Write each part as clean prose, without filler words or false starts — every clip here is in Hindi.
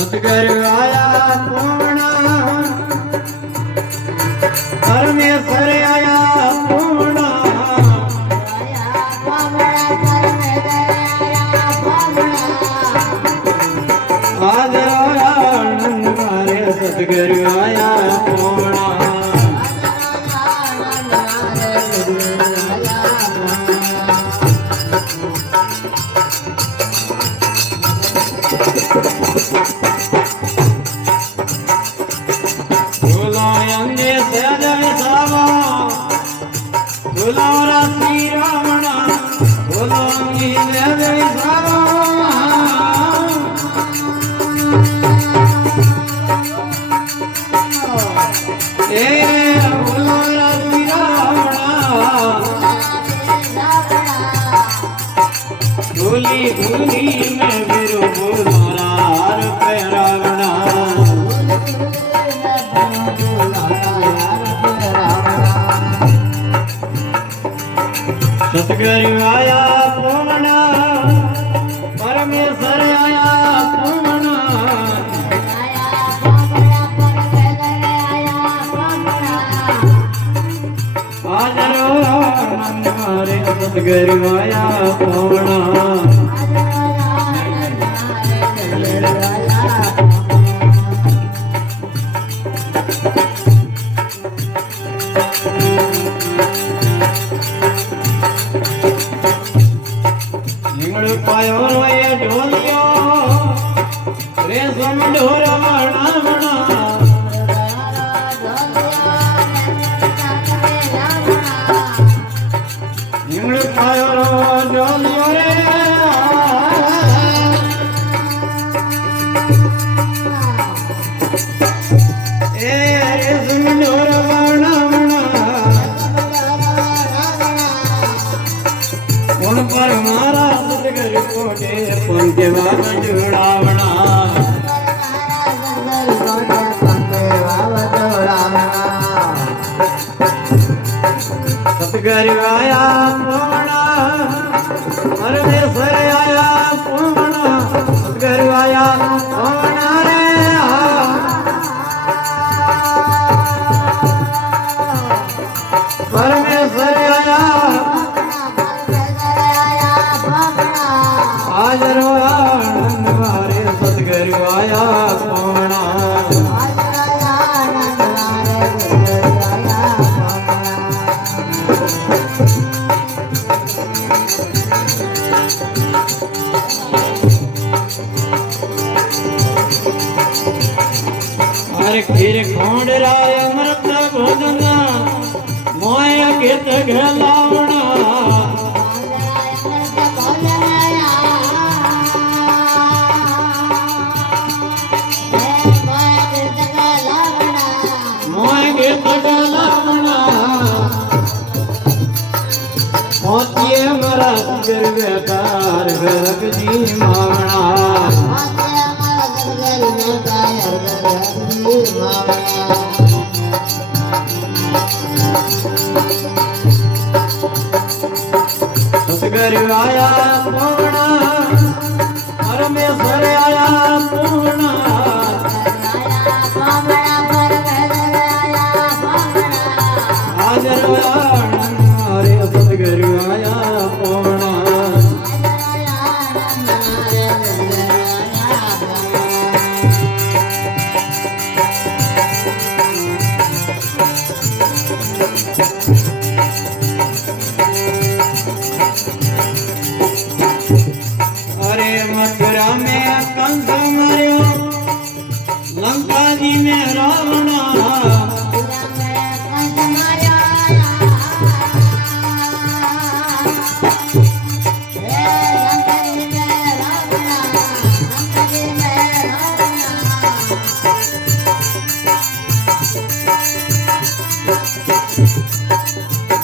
सतगुरु आया पूर्ण परमेश्वर आया पूर्ण आज आनंद मारे सतगुरु आया पूर्ण बोलो श्री रावण बोलो श्री रावण भूली भूली में बिरु बोलो रार पे रावण सतगुरु आया पूर्ण परमेश्वर आया पूर्ण हाजरो आनंद मारे सतगुरु आया पूर्ण ढोलियो रेशम ढोरा बना ढोलियो रे रेशम ढोरा बना उन पर मारा सतगुरु कोटे पंके बाबा जोड़ावना सतगुरु आया पूर्ण परमेश्वर आया पूर्ण सतगुरु आया पूर्ण रे परमेश्वर आया हाजरो आनंद मारे सतगुरु आया पूर्ण अरे खीर खोंड राय अमृत भोजन मोय गीत घलावना मोतिये मरा बेकार गरक जी मावना सतगुरु आया पूर्ण परमेश्वर आया पूर्ण हाजर आनंद मारे सतगुरु आया पूर्ण अरे मथुरा में कंस मरियो लंका जी में रावण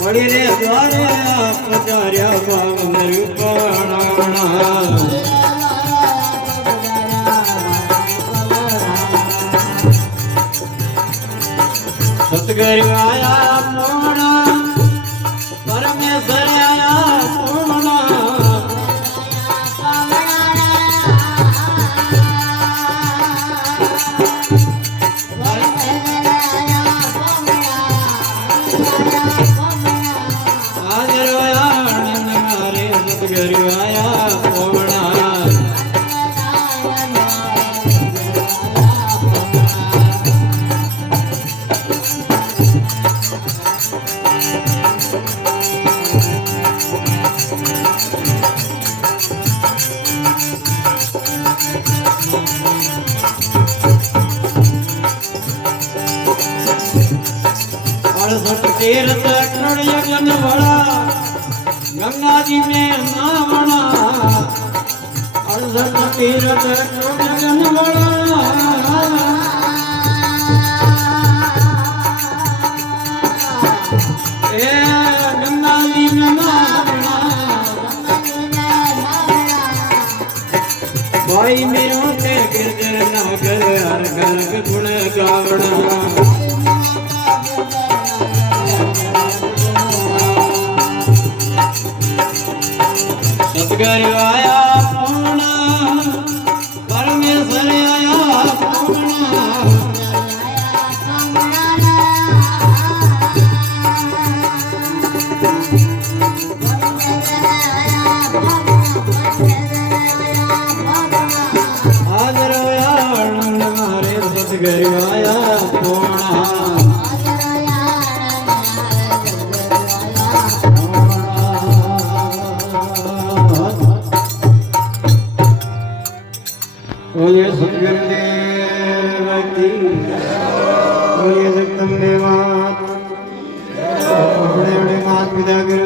बड़ी रे द्वारे प्रचार्य भाग निरूपण सतगुरु आया पूर्ण परमेश्वर आया पूर्ण तीर्थ यज्ञ भरा गंगा जी में नावना अर्धन तीर्थ यज्ञ भरा ए गंगा जी में नावना भाई मेरो ते गिरधर नगर हर घर गुण गावना सतगुर आया पूर्णा परमेश्वर आया पूर्णा हाजर आया हमारे सतगुर आया पूर्णा बोलिए सतगुरु देव की बोलिए सतम देवा अपने अपने माता पिता गुरु